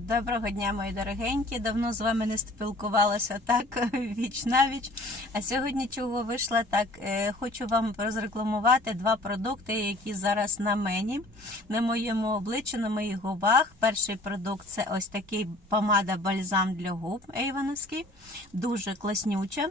Доброго дня, мої дорогенькі. Давно з вами не спілкувалася так віч на віч. А сьогодні чого вийшла так? е, Хочу вам розрекламувати два продукти, які зараз на мені, на моєму обличчі, на моїх губах. Перший продукт це ось такий помада бальзам для губ Ейвоновський. Дуже класнюча.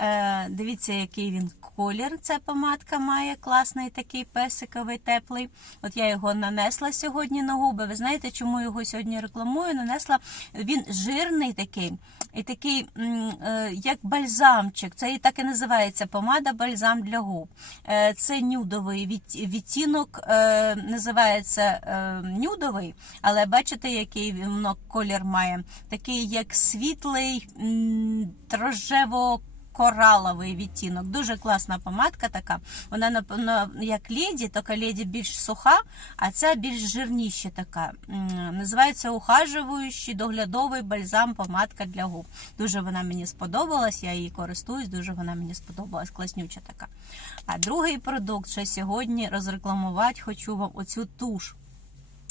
Е, Дивіться, який він колір. Ця помадка має класний такий песиковий, теплий. От я його нанесла сьогодні на губи. Ви знаєте, чому його сьогодні рекламую? Нанесла він жирний такий, і такий, е, як бальзамчик. Це і так і називається помада бальзам для губ. Е, Це нюдовий відтінок, е, називається нюдовий, але бачите, який воно колір має. Такий як світлий, м, рожево кораловий відтінок. Дуже класна помадка така. Вона як леді, тільки леді більш суха, а ця більш жирніша така. Називається ухажуючий доглядовий бальзам помадка для губ. Дуже вона мені сподобалась, я її користуюсь, дуже вона мені сподобалась, класнюча така. А другий продукт, що сьогодні розрекламувати, хочу вам оцю туш.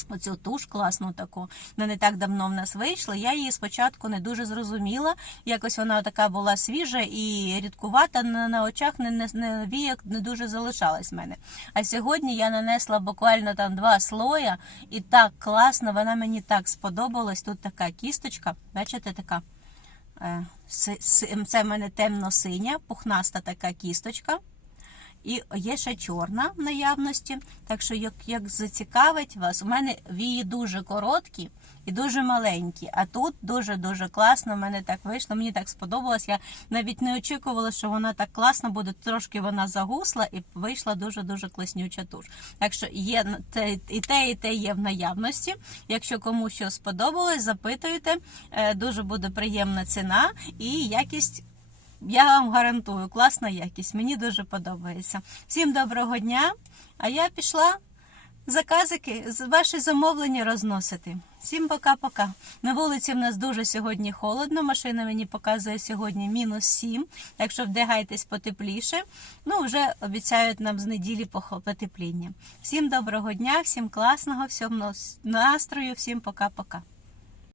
Оцю туш класну таку, вона не так давно в нас вийшла. Я її спочатку не дуже зрозуміла. Якось вона така була свіжа і рідкувата на, на очах, не, не, не віяк не дуже залишалась в мене. А сьогодні я нанесла буквально там два слоя, і так класно, вона мені так сподобалась. Тут така кісточка, бачите, така. е, Це в мене темно-синя, пухнаста така кісточка. І є ще чорна в наявності. Так що, як, як зацікавить вас, у мене вії дуже короткі і дуже маленькі. А тут дуже-дуже класно. в мене так вийшло. Мені так сподобалось. Я навіть не очікувала, що вона так класно буде. Трошки вона загусла і вийшла дуже-дуже класнюча туш. Так що є те, і те, і те є в наявності. Якщо комусь що сподобалось, запитуйте. Е, Дуже буде приємна ціна і якість. Я вам гарантую, класна якість. Мені дуже подобається. Всім доброго дня. А я пішла заказики, ваші замовлення розносити. Всім пока-пока. На вулиці в нас дуже сьогодні холодно. Машина мені показує сьогодні мінус 7, так що вдягайтесь потепліше. Ну, вже обіцяють нам з неділі потепління. Всім доброго дня, всім класного, всім настрою, всім пока-пока.